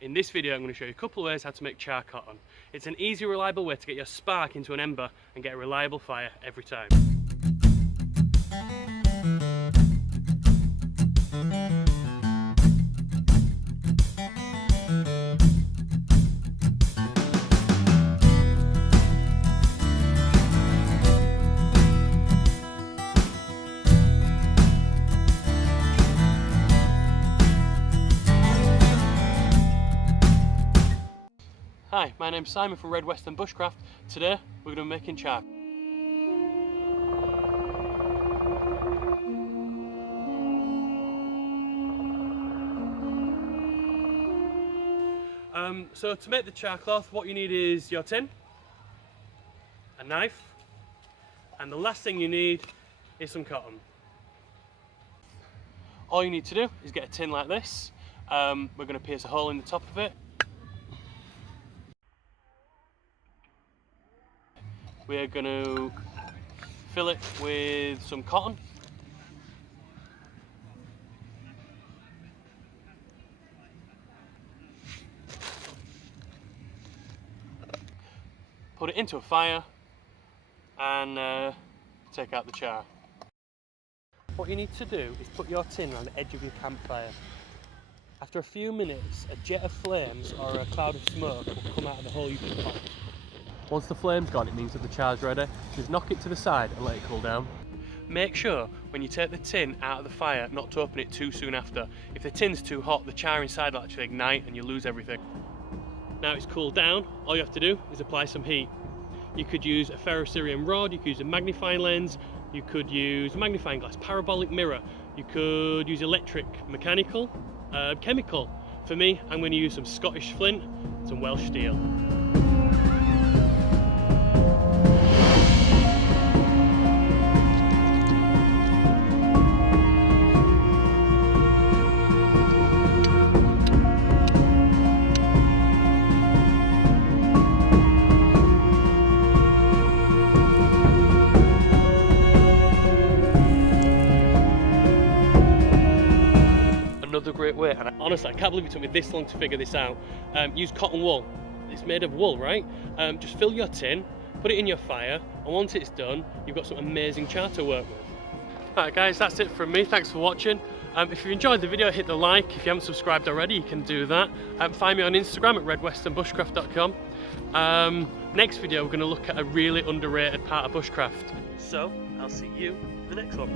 In this video I'm going to show you a couple of ways how to make char cotton. It's an easy, reliable way to get your spark into an ember and get a reliable fire every time. Hi, my name's Simon from RedWeston Bushcraft. Today we're going to be making char. So to make the char cloth, what you need is your tin, a knife, and the last thing you need is some cotton. All you need to do is get a tin like this. We're going to pierce a hole in the top of it. We're going to fill it with some cotton. Put it into a fire and take out the char. What you need to do is put your tin around the edge of your campfire. After a few minutes, a jet of flames or a cloud of smoke will come out of the hole you've been popped. Once the flame's gone, it means that the char's ready. Just knock it to the side and let it cool down. Make sure when you take the tin out of the fire not to open it too soon after. If the tin's too hot, the char inside will actually ignite and you lose everything. Now it's cooled down, all you have to do is apply some heat. You could use a ferrocerium rod, you could use a magnifying lens, you could use a magnifying glass, parabolic mirror, you could use electric, mechanical, chemical. For me, I'm going to use some Scottish flint, some Welsh steel. Another great way, and honestly I can't believe it took me this long to figure this out. Use cotton wool. It's made of wool, right? Just fill your tin, put it in your fire, and once it's done you've got some amazing char to work with. Alright guys, that's it from me. Thanks for watching. If you enjoyed the video, hit the like. If you haven't subscribed already, you can do that. Find me on Instagram at RedWestonBushcraft.com. Next video we're going to look at a really underrated part of bushcraft. So I'll see you in the next one.